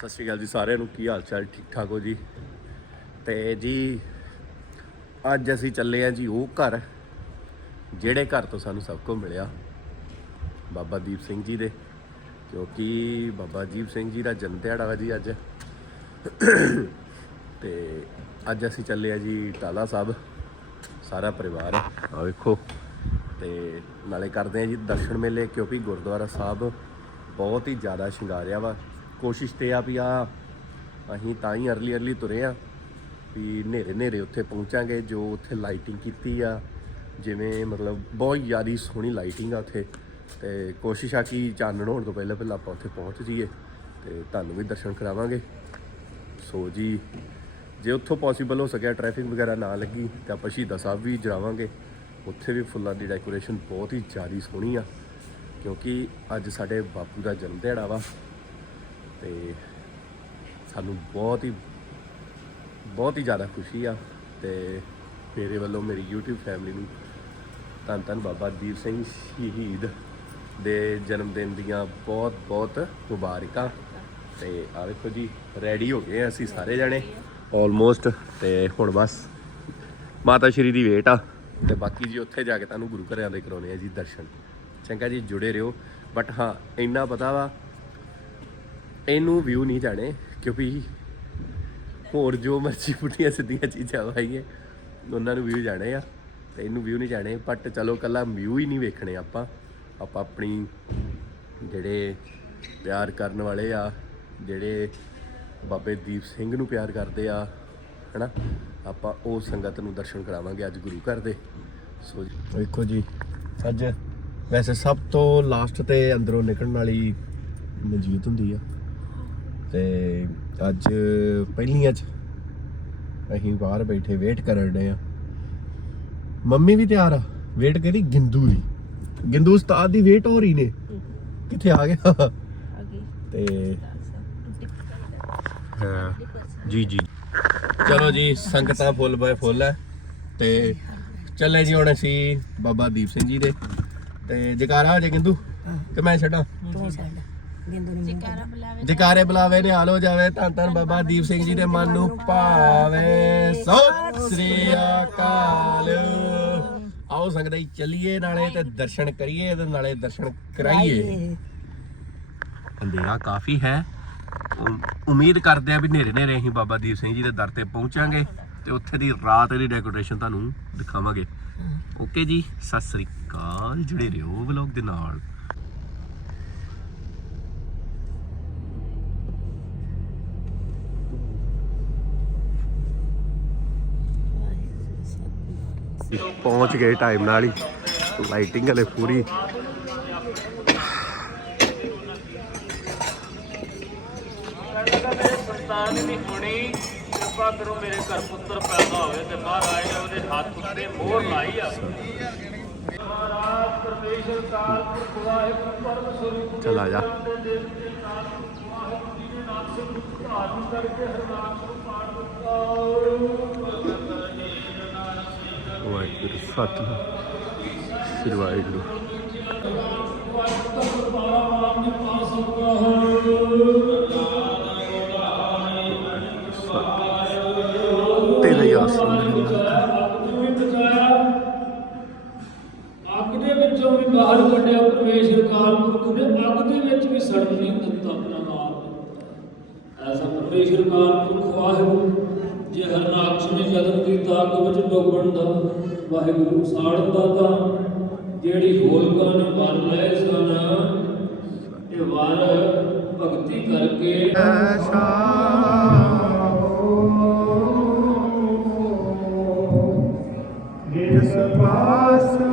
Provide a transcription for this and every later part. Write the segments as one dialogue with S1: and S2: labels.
S1: ਸਤਿ ਸ਼੍ਰੀ ਅਕਾਲ ਜੀ ਸਾਰਿਆਂ ਨੂੰ। ਕੀ ਹਾਲ ਚਾਲ? ਠੀਕ ਠਾਕ ਹੋ ਜੀ? ਤੇ ਜੀ, ਅੱਜ ਅਸੀਂ ਚੱਲੇ ਆ ਜੀ ਉਹ ਘਰ, ਜਿਹੜੇ ਘਰ ਤੋਂ ਸਾਨੂੰ ਸਭ ਕੁਝ ਮਿਲਿਆ। ਬਾਬਾ ਦੀਪ ਸਿੰਘ ਜੀ ਦੇ। ਕਿਉਂਕਿ ਬਾਬਾ ਦੀਪ ਸਿੰਘ ਜੀ ਦਾ ਜਨਮ ਦਿਹਾੜਾ ਵਾ ਜੀ ਅੱਜ। ਤੇ ਅੱਜ ਅਸੀਂ ਚੱਲੇ ਆ ਜੀ ਟਾਲਾ ਸਾਹਿਬ। ਸਾਰਾ ਪਰਿਵਾਰ। ਆ ਵੇਖੋ। ਤੇ ਨਾਲੇ ਕਰਦੇ ਆ ਜੀ ਦਰਸ਼ਨ ਮੇਲੇ, ਕਿਉਂਕਿ ਗੁਰਦੁਆਰਾ ਸਾਹਿਬ ਬਹੁਤ ਹੀ ਜ਼ਿਆਦਾ ਸ਼ਿੰਗਾਰਿਆ ਵਾ। ਕੋਸ਼ਿਸ਼ ਤੇ ਆ ਵੀ ਆ, ਅਸੀਂ ਤਾਂ ਹੀ ਅਰਲੀ ਅਰਲੀ ਤੁਰੇ ਆ ਵੀ ਹਨੇਰੇ ਹਨੇਰੇ ਉੱਥੇ ਪਹੁੰਚਾਂਗੇ, ਜੋ ਉੱਥੇ ਲਾਈਟਿੰਗ ਕੀਤੀ ਆ। ਜਿਵੇਂ ਮਤਲਬ ਬਹੁਤ ਜ਼ਿਆਦੀ ਸੋਹਣੀ ਲਾਈਟਿੰਗ ਆ ਉੱਥੇ। ਤੇ ਕੋਸ਼ਿਸ਼ ਆ ਕਿ ਚਾਨਣ ਹੋਣ ਤੋਂ ਪਹਿਲਾਂ ਪਹਿਲਾਂ ਆਪਾਂ ਉੱਥੇ ਪਹੁੰਚ ਜਾਈਏ ਤੇ ਤੁਹਾਨੂੰ ਵੀ ਦਰਸ਼ਨ ਕਰਾਵਾਂਗੇ। ਸੋ ਜੀ, ਜੇ ਉੱਥੋਂ ਪੋਸੀਬਲ ਹੋ ਸਕਿਆ ਟ੍ਰੈਫਿਕ ਵਗੈਰਾ ਨਾ ਲੱਗੀ, ਤਾਂ ਆਪਾਂ ਸ਼ਹੀਦਾਂ ਸਾਹਿਬ ਵੀ ਜਾਵਾਂਗੇ ਉੱਥੇ ਵੀ ਫੁੱਲਾਂ ਦੀ ਡੈਕੋਰੇਸ਼ਨ ਬਹੁਤ ਹੀ ਜ਼ਿਆਦਾ ਸੋਹਣੀ ਆ, ਕਿਉਂਕਿ ਅੱਜ ਸਾਡੇ ਬਾਪੂ ਦਾ ਜਨਮ ਦਿਹਾੜਾ ਵਾ। ਤੇ ਸਾਨੂੰ ਬਹੁਤ ਹੀ ਬਹੁਤ ਹੀ ਜ਼ਿਆਦਾ ਖੁਸ਼ੀ ਆ ਤੇ ਮੇਰੇ ਵੱਲੋਂ ਮੇਰੀ YouTube ਫੈਮਿਲੀ ਨੂੰ ਧੰਨ ਧੰਨ ਬਾਬਾ ਦੀਪ ਸਿੰਘ ਸ਼ਹੀਦ ਦੇ ਜਨਮ ਦਿਨ ਦੀਆਂ ਬਹੁਤ ਬਹੁਤ ਮੁਬਾਰਕਾਂ। ਤੇ ਆ ਵੇਖੋ ਜੀ ਰੈਡੀ ਹੋ ਗਏ ਆ ਅਸੀਂ ਸਾਰੇ ਜਣੇ। ਆਲਮੋਸਟ ਤੇ ਹੁਣ ਬਸ ਮਾਤਾ ਸ਼੍ਰੀ ਦੀ ਵੇਟ ਆ। ਤੇ ਬਾਕੀ ਜੀ ਉੱਥੇ ਜਾ ਕੇ ਤੁਹਾਨੂੰ ਗੁਰੂ ਘਰਿਆਂ ਦੇ ਕਰਾਉਣੇ ਆ ਜੀ ਦਰਸ਼ਨ। ਚੰਗਾ ਜੀ, ਜੁੜੇ ਰਹੋ। ਬਟ ਹਾਂ, ਇੰਨਾ ਪਤਾ ਵਾ ਇਹਨੂੰ ਵਿਊ ਨਹੀਂ ਜਾਣੇ, ਕਿਉਂਕਿ ਹੋਰ ਜੋ ਮਰਜ਼ੀ ਪੁੱਠੀਆਂ ਸਿੱਧੀਆਂ ਚੀਜ਼ਾਂ ਵਾਈਏ ਉਹਨਾਂ ਨੂੰ ਵਿਊ ਜਾਣੇ ਆ, ਤੇ ਇਹਨੂੰ ਵਿਊ ਨਹੀਂ ਜਾਣੇ ਬਟ ਚਲੋ ਕੱਲਾ ਵਿਊ ਹੀ ਨਹੀਂ ਵੇਖਣੇ ਆਪਾਂ ਆਪਾਂ ਆਪਣੀ ਜਿਹੜੇ ਪਿਆਰ ਕਰਨ ਵਾਲੇ ਆ, ਜਿਹੜੇ ਬਾਬੇ ਦੀਪ ਸਿੰਘ ਨੂੰ ਪਿਆਰ ਕਰਦੇ ਆ, ਹਨਾ, ਆਪਾਂ ਉਹ ਸੰਗਤ ਨੂੰ ਦਰਸ਼ਨ ਕਰਾਵਾਂਗੇ ਅੱਜ ਗੁਰੂ ਘਰ ਦੇ। ਸੋ ਜੀ, ਵੇਖੋ ਜੀ, ਅੱਜ ਵੈਸੇ ਸਭ ਤੋਂ ਲਾਸਟ ਤੇ ਅੰਦਰੋਂ ਨਿਕਲਣ ਵਾਲੀ ਮਸਜਿਦ ਹੁੰਦੀ ਆ। ਤੇ ਅੱਜ ਪਹਿਲੀਆਂ ਚ ਅਸੀਂ ਬਾਹਰ ਬੈਠੇ ਵੇਟ ਕਰਨ ਰਹੇ ਆ। ਮੰਮੀ ਵੀ ਤਿਆਰ ਆ। ਵੇਟ ਕਰੀ ਗਿੰਦੂ ਦੀ। ਗਿੰਦੂ ਉਸਤਾਦ ਦੀ ਵੇਟ ਹੋ ਰਹੀ ਨੇ। ਕਿੱਥੇ ਆ ਗਿਆ? ਤੇ ਹਾਂ ਜੀ ਜੀ। ਚਲੋ ਜੀ ਸੰਗਤਾਂ ਫੁੱਲ ਬਾਏ ਫੁੱਲ ਹੈ। ਤੇ ਚੱਲੇ ਜੀ ਹੁਣ ਅਸੀਂ ਬਾਬਾ ਦੀਪ ਸਿੰਘ ਜੀ ਦੇ। ਤੇ ਜਕਾਰਾ ਹੋ ਜੇ ਗਿੰਦੂ ਕਿ ਮੈਂ ਛੱਡਾਂ?
S2: ਤੂੰ ਛੱਡ। ਨੇ ਮੂੰਹ
S1: ਜਕਾਰੇ ਬੁਲਾਵੇ ਜਾਵੇ ਧੰਨ ਧੰਨ ਬਾਬਾ ਦੀਪ ਸਿੰਘ ਜੀ ਦੇ ਮਨ ਨੂੰ ਭਾਵੇ। ਸਤਿ ਸ੍ਰੀ ਅਕਾਲ। ਆਓ ਸੰਗਤਾਂ ਜੀ ਚੱਲੀਏ ਨਾਲੇ ਤੇ ਦਰਸ਼ਨ ਕਰੀਏ ਤੇ ਨਾਲੇ ਦਰਸ਼ਨ ਕਰਾਈਏ। ਅੰਧੇਰਾ ਕਾਫੀ ਹੈ। ਉਮ- ਉਮੀਦ ਕਰਦੇ ਆ ਵੀ ਨੇਰੇ ਨੇਰੇ ਅਸੀਂ ਬਾਬਾ ਦੀਪ ਸਿੰਘ ਜੀ ਦੇ ਦਰ ਤੇ ਪਹੁੰਚਾਂਗੇ ਤੇ ਉੱਥੇ ਦੀ ਰਾਤ ਦੀ ਡੈਕੋਰੇਸ਼ਨ ਤੁਹਾਨੂੰ ਦਿਖਾਵਾਂਗੇ। ਓਕੇ ਜੀ ਸਤਿ ਸ੍ਰੀ ਅਕਾਲ। ਜੁੜੇ ਰਹੋ ਵਲੌਗ ਦੇ ਨਾਲ। ਪਹੁੰਚ ਗਏ ਟਾਈਮ ਨਾਲ ਹੀ। ਲਾਈਟਿੰਗ ਹਲੇ ਪੂਰੀ।
S3: ਕਿਰਪਾ ਕਰੋ ਮੇਰੇ ਘਰ ਪੁੱਤਰ ਪੈਦਾ ਹੋਵੇ ਤੇ ਮਹਾਰਾਜ ਨੇ ਉਹਦੇ ਹੱਥ ਉੱਤੇ ਮੋਹਰ ਲਾਈ ਆ ਮਹਾਰਾਜ ਪਰਮੇਸ਼ਰ ਕਾਲ ਪੁਰਖ ਪਰਮ ਸਰੂਪ
S1: ਚਲ ਜਾ।
S3: ਧਾਰਨ ਕਰਕੇ ਹਰਨਾਮ ਨੂੰ ਪਾੜ ਦਿੱਤਾ
S1: ਵਾਹਿਗੁਰੂ ਸਤਿਨਾਮ ਸ੍ਰੀ ਵਾਹਿਗੁਰੂ। ਤੇਰਾ ਹੀ ਆਸਰਾ ਮੇਰੇ
S3: ਅੱਗ ਦੇ ਵਿੱਚੋਂ ਵੀ ਬਾਹਰ ਕੱਢਿਆ ਪਰਮੇਸ਼ਰ ਕਾਲ ਪੁਰਖ ਨੇ, ਅੱਗ ਦੇ ਵਿੱਚ ਵੀ ਸੜਨ ਨਹੀਂ ਦਿੱਤਾ ਆਪਣਾ ਨਾਮ ਐਸਾ ਪਰਮੇਸ਼ਰ ਕਾਲ ਪੁਰਖ ਵਾਹਿਗੁਰੂ ਹਰਨਾਕਸ਼ ਨੇ ਯਤਨ ਵਿੱਚ ਡੋਬਣ ਦਾ ਵਾਹਿਗੁਰੂ ਸਾੜਨ ਦਾ ਤਾਂ ਜਿਹੜੀ ਹੋਲਕਾਂ ਨੇ ਮਰ ਲਏ ਸਨ ਇਹ ਵਾਰ ਭਗਤੀ ਕਰਕੇ
S4: ਜਿਸ ਪਾਸ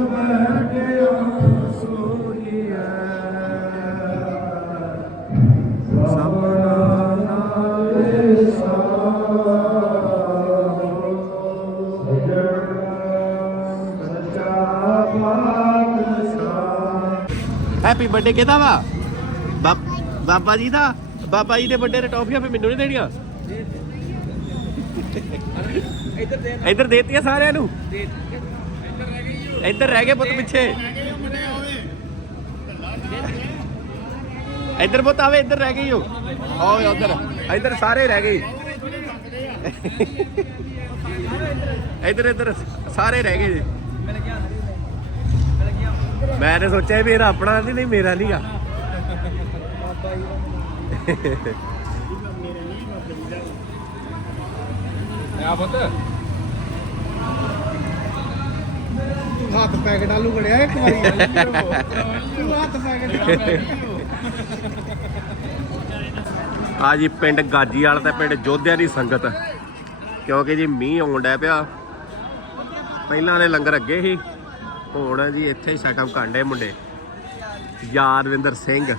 S1: ਹੈਪੀ ਬਰਥਡੇ ਕਿਹਦਾ ਵਾ? ਬਾਬ- ਬਾਬਾ ਜੀ ਦਾ? ਬਾਬਾ ਜੀ ਦੇ ਬਰਥਡੇ ਤੇ ਟੌਫੀਆਂ ਫੇ ਮੈਨੂੰ ਨਹੀਂ ਦੇਣੀਆਂ? ਇੱਧਰ ਦੇਤੀਆਂ ਸਾਰਿਆਂ ਨੂੰ? ਇੱਧਰ ਰਹਿ ਗਏ ਪੁੱਤ ਪਿੱਛੇ। ਇੱਧਰ ਪੁੱਤ ਆਵੇ, ਇੱਧਰ ਰਹਿ ਗਈ ਹੋ ਆਓ ਉੱਧਰ। ਇੱਧਰ ਸਾਰੇ ਰਹਿ ਗਏ। ਇੱਧਰ ਇੱਧਰ ਸਾਰੇ ਰਹਿ ਗਏ ਜੀ। ਮੈਂ ਤੇ ਸੋਚਿਆ ਵੀ ਇਹਦਾ ਆਪਣਾ ਨਹੀਂ ਨਹੀਂ ਮੇਰਾ ਨਹੀਂਗਾ
S4: ਆ ਪੁੱਤ। ਹੱਥ ਪੈਕਟ ਆਲੂ ਗੜਿਆ ਇੱਕ ਵਾਰੀ। ਤੂੰ ਹੱਥ ਪੈਕਟ
S1: ਆ ਜੀ ਪਿੰਡ ਗਾਜੀ ਵਾਲਾ ਤੇ ਪਿੰਡ ਜੋਧਿਆਂ ਦੀ ਸੰਗਤ। ਕਿਉਂਕਿ ਜੀ ਮੀਂਹ ਆਉਣ ਡਿਆ ਪਿਆ। ਪਹਿਲਾਂ ਦੇ ਲੰਗਰ ਅੱਗੇ ਸੀ। ਹੁਣ ਜੀ, ਇੱਥੇ ਹੀ ਸ਼ਕਮ ਕਾਂਡੇ ਮੁੰਡੇ। ਯਾਰਵਿੰਦਰ ਸਿੰਘ।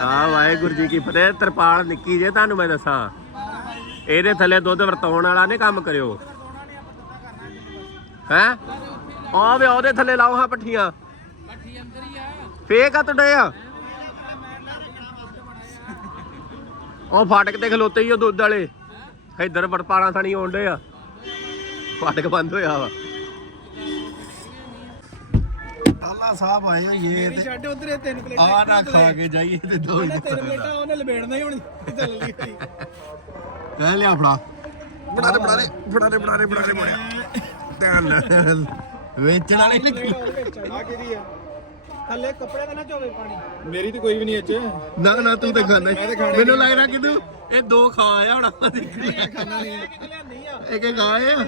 S1: ਆ ਵਾਹਿਗੁਰੂ ਜੀ ਕੀ ਫਤਿਹ, ਤਰਪਾਲ ਨਿੱਕੀ ਜੇ ਤੁਹਾਨੂੰ ਮੈਂ ਦੱਸਾਂ। ਇਹਦੇ ਥੱਲੇ ਦੁੱਧ ਵਰਤਾਉਣ ਵਾਲਾ ਨੇ ਕੰਮ ਕਰਿਓ। ਹੈ? ਆ ਵੇ, ਉਹਦੇ ਥੱਲੇ ਲਾਓ ਹਾਂ ਪੱਠੀਆਂ। ਪੱਠੀ ਅੰਦਰ ਹੀ ਆ? ਫੇਕ ਆ ਤੁਹਾਡੇ ਆ ਉਹ ਫਾਟਕ ਤੇ ਖਲੋਤੇ ਹੀ ਉਹ ਦੁੱਧ ਵਾਲੇ। ਇਧਰ ਵਰਪਾਲਾਂ ਥਣੀ ਆਉਂਦੇ ਆ। ਫਾਟਕ ਬੰਦ ਹੋਇਆ ਵਾ।
S4: ਅੱਲਾ ਸਾਹਿਬ ਆਏ ਹੋਈਏ ਤੇ ਛੱਡ ਉਧਰ ਇਹ ਤਿੰਨ ਪਲੇਟਾਂ
S1: ਆ ਨਾ ਖਾ ਕੇ ਜਾਈਏ ਤੇ ਦੋ ਹੀ
S4: ਤਿੰਨ ਪਲੇਟਾਂ ਉਹਨੇ ਲਬੇੜਨਾ ਹੀ ਹੁਣ ਚੱਲ ਲਈ ਹੋਈ।
S1: ਕਹਿ ਲਿਆ ਫੜਾ। ਬੜਾ ਦੇ ਬੜਾ ਦੇ ਬੜਾ ਦੇ ਬੜਾ ਦੇ ਬੜਾ ਦੇ ਬੜਾ ਧਿਆਨ ਨਾਲ। ਵੇਚਣ ਵਾਲੇ ਨਿਕਲ
S4: ਆ। ਕਿਹਦੀ ਆ? ਥੱਲੇ ਕੱਪੜੇ ਤੇ ਨਾ ਚੋਵੇ ਪਾਣੀ। ਮੇਰੀ ਤੇ ਕੋਈ ਵੀ ਨਹੀਂ ਇੱਚ
S1: ਨਾ ਨਾ ਤੂੰ ਤੇ ਖਾਣਾ ਮੈਨੂੰ ਲੱਗਦਾ ਕਿ ਤੂੰ ਇਹ ਦੋ ਖਾ ਆਇਆ ਹੋਣਾ।
S4: ਖਾਣਾ ਨਹੀਂ ਲਿਆਂਦੀ ਆ।
S1: ਇੱਕ ਇੱਕ ਆਏ ਆ।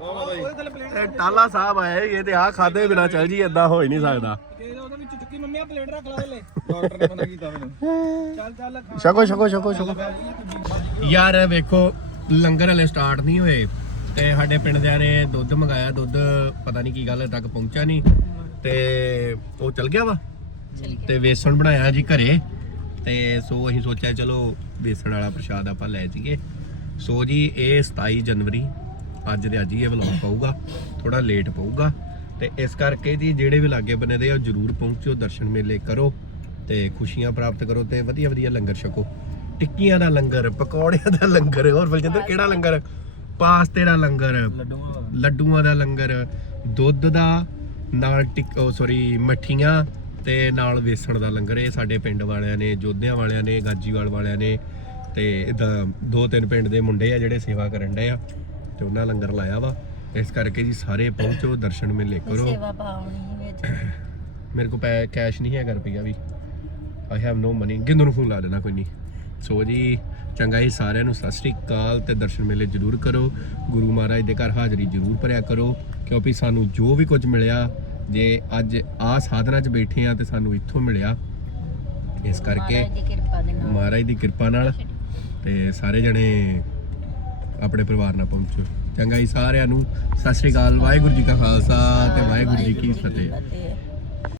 S1: ਇਹ ਟਾਲਾ ਸਾਹਿਬ ਆਏ ਇਹ ਤੇ ਆ ਖਾਦੇ ਬਿਨਾ ਚੱਲ ਜੀ ਏਦਾਂ ਹੋ ਹੀ ਨਹੀਂ ਸਕਦਾ।
S4: ਦੇ ਉਹਦੇ ਵਿੱਚ ਚੁੱਕੀ ਮੰਮੀ ਆ ਪਲੇਟ ਰੱਖ ਲਾ ਲੈ ਡਾਕਟਰ ਨੇ ਮਨਾ ਕੀਤਾ ਮੈਨੂੰ। ਚੱਲ ਚੱਲ ਖਾ।
S1: ਛਕੋ ਛਕੋ ਛਕੋ ਛਕੋ। ਯਾਰ ਵੇਖੋ ਲੰਗਰ ਹਲੇ ਸਟਾਰਟ ਨਹੀਂ ਹੋਏ ਤੇ ਸਾਡੇ ਪਿੰਡ ਦਿਆਂ ਨੇ ਦੁੱਧ ਮੰਗਾਇਆ ਦੁੱਧ ਪਤਾ ਨਹੀਂ ਕੀ ਗੱਲ ਤੱਕ ਪਹੁੰਚਿਆ ਨਹੀਂ। ਤੇ ਉਹ ਚਲ ਗਿਆ ਵਾ। ਤੇ ਵੇਸਣ ਬਣਾਇਆ ਜੀ ਘਰੇ। ਤੇ ਸੋ ਅਸੀਂ ਸੋਚਿਆ ਚਲੋ ਵੇਸਣ ਵਾਲਾ ਪ੍ਰਸ਼ਾਦ ਆਪਾਂ ਲੈ ਜਾਈਏ। ਸੋ ਜੀ ਇਹ 27 ਜਨਵਰੀ ਅੱਜ ਦੇ ਅੱਜ ਹੀ ਇਹ ਵਲੌਗ ਪਾਊਗਾ ਥੋੜਾ ਲੇਟ ਪਊਗਾ। ਤੇ ਇਸ ਕਰਕੇ ਜੀ ਜਿਹੜੇ ਵੀ ਲਾਗੇ ਬੰਨੇ ਦੇ ਆ ਜਰੂਰ ਪਹੁੰਚੋ ਦਰਸ਼ਨ ਮੇਲੇ ਕਰੋ ਤੇ ਖੁਸ਼ੀਆਂ ਪ੍ਰਾਪਤ ਕਰੋ ਤੇ ਵਧੀਆ ਵਧੀਆ ਲੰਗਰ ਛਕੋ। ਟਿੱਕੀਆਂ ਦਾ ਲੰਗਰ ਪਕੌੜਿਆਂ ਦਾ ਲੰਗਰ ਹੋਰ ਬਲਜਿੰਦਰ ਕਿਹੜਾ ਲੰਗਰ? ਪਾਸਤੇ ਦਾ ਲੰਗਰ ਲੱਡੂਆਂ ਦਾ। ਲੰਗਰ ਦੁੱਧ ਦਾ ਨਾਲ ਟਿਕ ਉਹ ਸੌਰੀ ਮੱਠੀਆਂ ਤੇ ਨਾਲ ਵੇਸਣ ਦਾ ਲੰਗਰ। ਇਹ ਸਾਡੇ ਪਿੰਡ ਵਾਲਿਆਂ ਨੇ ਜੋਧਿਆਂ ਵਾਲਿਆਂ ਨੇ ਗਾਜੀਵਾਲ ਵਾਲਿਆਂ ਨੇ ਤੇ ਇਦਾਂ ਦੋ ਤਿੰਨ ਪਿੰਡ ਦੇ ਮੁੰਡੇ ਆ ਜਿਹੜੇ ਸੇਵਾ ਕਰਨ ਡਏ ਆ। ਤੇ ਉਹਨਾਂ ਲੰਗਰ ਲਾਇਆ ਵਾ। ਇਸ ਕਰਕੇ ਜੀ ਸਾਰੇ ਪਹੁੰਚੋ ਦਰਸ਼ਨ ਮੇਲੇ ਕਰੋ।
S2: ਸੇਵਾ ਪਾਉਣੀ ਵਿੱਚ।
S1: ਮੇਰੇ ਕੋਲ ਪੈ ਕੈਸ਼ ਨਹੀਂ ਹੈਗਾ ਰੁਪਈਆ ਵੀ। I have no money Gindu ਨੂੰ ਫੋਨ ਲਾ ਦੇਣਾ ਕੋਈ ਨਹੀਂ। ਸੋ ਜੀ ਚੰਗਾ ਜੀ ਸਾਰਿਆਂ ਨੂੰ ਸਤਿ ਸ੍ਰੀ ਅਕਾਲ ਤੇ ਦਰਸ਼ਨ ਮੇਲੇ ਜਰੂਰ ਕਰੋ। ਗੁਰੂ ਮਹਾਰਾਜ ਦੇ ਘਰ ਹਾਜ਼ਰੀ ਜਰੂਰ ਭਰਿਆ ਕਰੋ। ਕਿਉਂਕਿ ਸਾਨੂੰ ਜੋ ਵੀ ਕੁਝ ਮਿਲਿਆ ਜੇ ਅੱਜ ਆ ਸਾਧਨਾ 'ਚ ਬੈਠੇ ਆ ਤੇ ਸਾਨੂੰ ਇੱਥੋਂ ਮਿਲਿਆ। ਇਸ ਕਰਕੇ
S2: ਮਹਾਰਾਜ ਦੀ ਕਿਰਪਾ ਦੇ ਨਾਲ।
S1: ਮਹਾਰਾਜ ਦੀ ਕਿਰਪਾ ਨਾਲ। ਤੇ ਸਾਰੇ ਜਣੇ ਆਪਣੇ ਪਰਿਵਾਰ ਨਾਲ ਪਹੁੰਚੋ। ਚੰਗਾ ਜੀ ਸਾਰਿਆਂ ਨੂੰ। ਸਤਿ ਸ੍ਰੀ ਅਕਾਲ। ਵਾਹਿਗੁਰੂ ਜੀ ਕਾ ਖਾਲਸਾ ਤੇ ਵਾਹਿਗੁਰੂ ਜੀ ਕੀ ਫਤਿਹ।
S2: ਫਤਿਹ।